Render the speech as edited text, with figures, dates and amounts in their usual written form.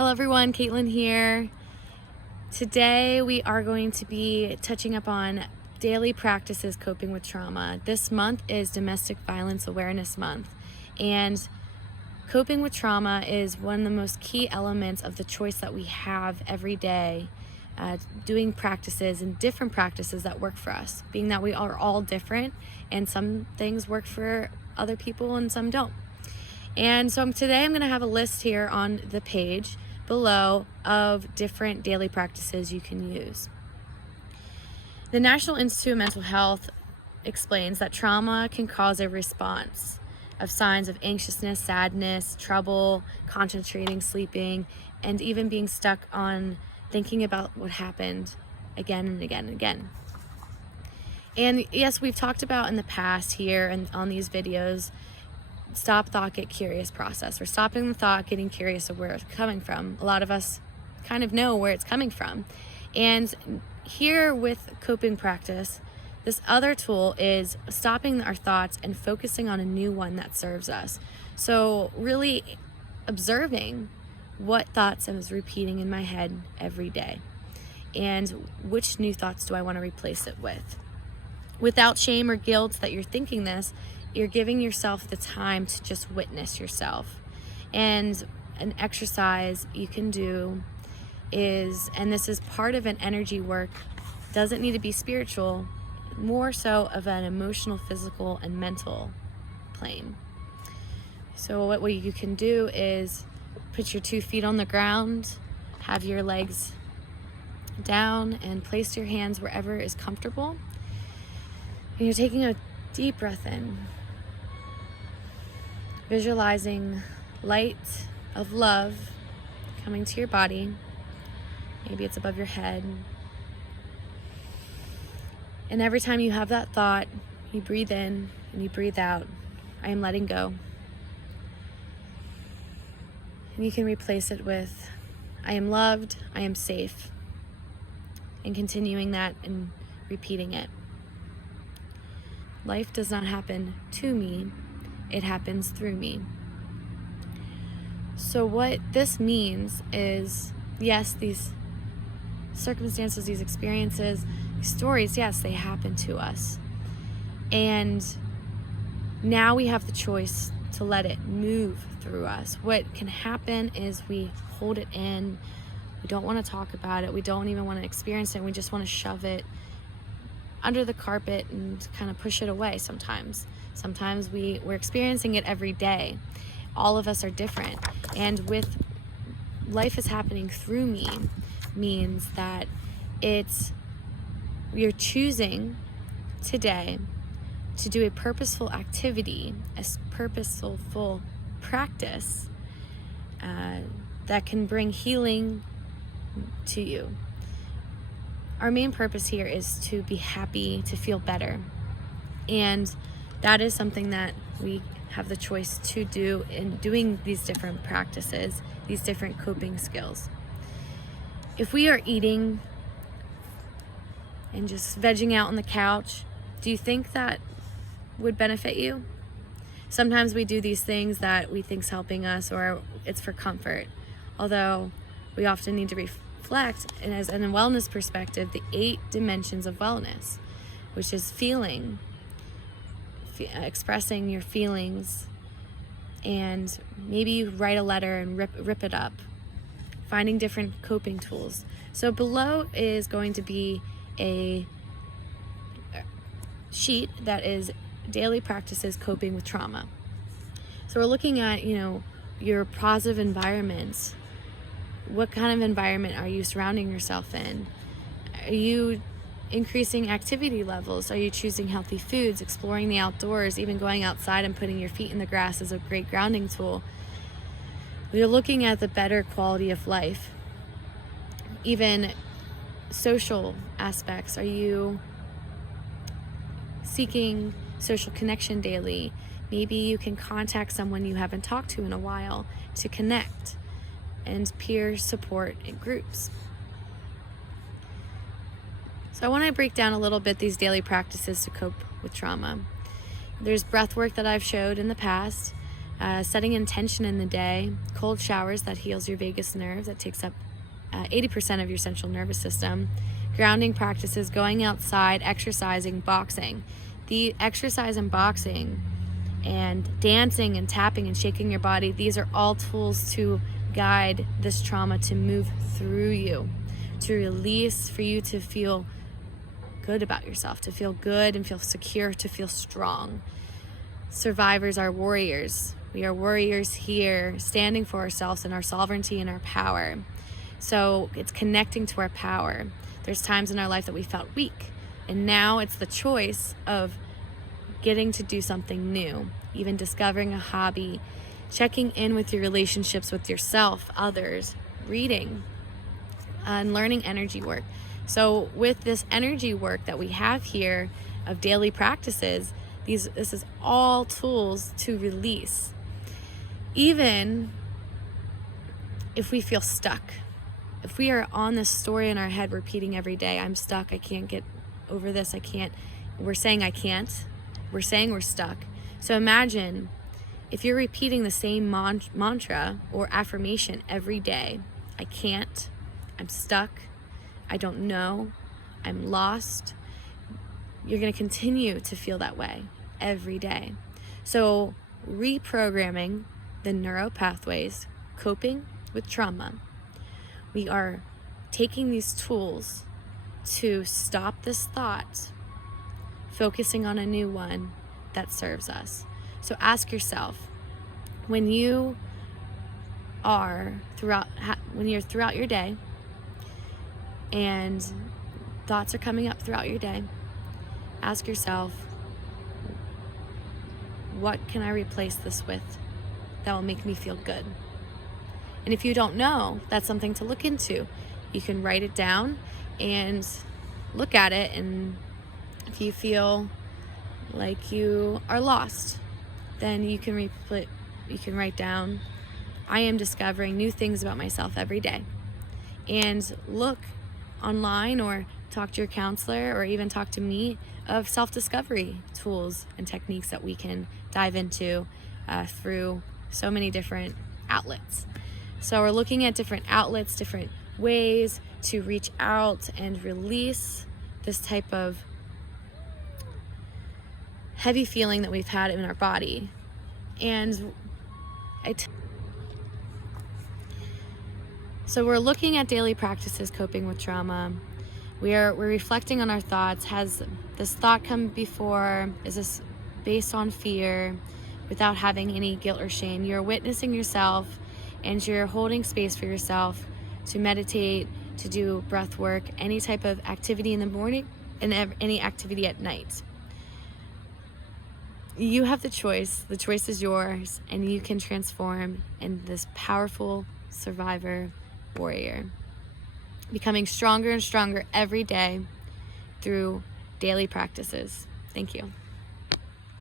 Hello everyone, Caitlin here. Today we are going to be touching up on daily practices coping with trauma. This month is Domestic Violence Awareness Month, and coping with trauma is one of the most key elements of the choice that we have every day, doing practices and different practices that work for us, being that we are all different and some things work for other people and some don't. And so today I'm going to have a list here on the page below of different daily practices you can use. The National Institute of Mental Health explains that trauma can cause a response of signs of anxiousness, sadness, trouble, concentrating, sleeping, and even being stuck on thinking about what happened again and again and again. And yes, we've talked about in the past here and on these videos, stop, thought, get curious process. We're stopping the thought, getting curious of where it's coming from. A lot of us kind of know where it's coming from. And here with coping practice, this other tool is stopping our thoughts and focusing on a new one that serves us. So really observing what thoughts I was repeating in my head every day and which new thoughts do I want to replace it with. Without shame or guilt that you're thinking this, you're giving yourself the time to just witness yourself. And an exercise you can do is, and this is part of an energy work, doesn't need to be spiritual, more so of an emotional, physical, and mental plane. So what you can do is put your 2 feet on the ground, have your legs down, and place your hands wherever is comfortable. And you're taking a deep breath in, visualizing light of love coming to your body. Maybe it's above your head. And every time you have that thought, you breathe in and you breathe out. I am letting go. And you can replace it with, I am loved, I am safe. And continuing that and repeating it. Life does not happen to me, it happens through me. So what this means is, yes, these circumstances, these experiences, these stories, yes, they happen to us. And now we have the choice to let it move through us. What can happen is we hold it in, we don't want to talk about it, we don't even want to experience it, we just want to shove it under the carpet and kind of push it away sometimes. Sometimes we're experiencing it every day. All of us are different. And with life is happening through me means that you're choosing today to do a purposeful activity, a purposeful practice that can bring healing to you. Our main purpose here is to be happy, to feel better. And that is something that we have the choice to do in doing these different practices, these different coping skills. If we are eating and just vegging out on the couch, do you think that would benefit you? Sometimes we do these things that we think is helping us, or it's for comfort. Although we often need to reflect, and as in a wellness perspective, the 8 dimensions of wellness, which is feeling, expressing your feelings, and maybe you write a letter and rip it up, finding different coping tools. So below is going to be a sheet that is daily practices coping with trauma. So we're looking at, your positive environments. What kind of environment are you surrounding yourself in? Are you increasing activity levels? Are you choosing healthy foods, exploring the outdoors, even going outside and putting your feet in the grass is a great grounding tool? You're looking at the better quality of life. Even social aspects. Are you seeking social connection daily? Maybe you can contact someone you haven't talked to in a while to connect, and peer support in groups. So I want to break down a little bit these daily practices to cope with trauma. There's breath work that I've showed in the past. setting intention in the day, cold showers that heals your vagus nerve, that takes up 80% of your central nervous system, grounding practices, going outside, exercising, boxing. The exercise and boxing and dancing and tapping and shaking your body, these are all tools to guide this trauma to move through you, to release, for you to feel good about yourself, to feel good and feel secure, to feel strong. Survivors are warriors. We are warriors here, standing for ourselves and our sovereignty and our power. So it's connecting to our power. There's times in our life that we felt weak, and now it's the choice of getting to do something new, even discovering a hobby, checking in with your relationships with yourself, others, reading, and learning energy work. So with this energy work that we have here of daily practices, this is all tools to release. Even if we feel stuck, if we are on this story in our head repeating every day, I'm stuck, I can't get over this, we're saying I can't, we're saying we're stuck. So imagine if you're repeating the same mantra or affirmation every day. I can't, I'm stuck, I don't know, I'm lost. You're going to continue to feel that way every day. So reprogramming the neural pathways, coping with trauma, we are taking these tools to stop this thought, focusing on a new one that serves us. So ask yourself, when you're throughout your day and thoughts are coming up throughout your day, ask yourself, what can I replace this with that will make me feel good? And if you don't know, that's something to look into. You can write it down and look at it, and if you feel like you are lost, then you can write down, I am discovering new things about myself every day. And look online or talk to your counselor or even talk to me of self-discovery tools and techniques that we can dive into through so many different outlets. So we're looking at different outlets, different ways to reach out and release this type of heavy feeling that we've had in our body. And so we're looking at daily practices coping with trauma. We're reflecting on our thoughts. Has this thought come before? Is this based on fear without having any guilt or shame? You're witnessing yourself and you're holding space for yourself to meditate, to do breath work, any type of activity in the morning and any activity at night. You have the choice is yours, and you can transform in this powerful survivor warrior, becoming stronger and stronger every day through daily practices. Thank you.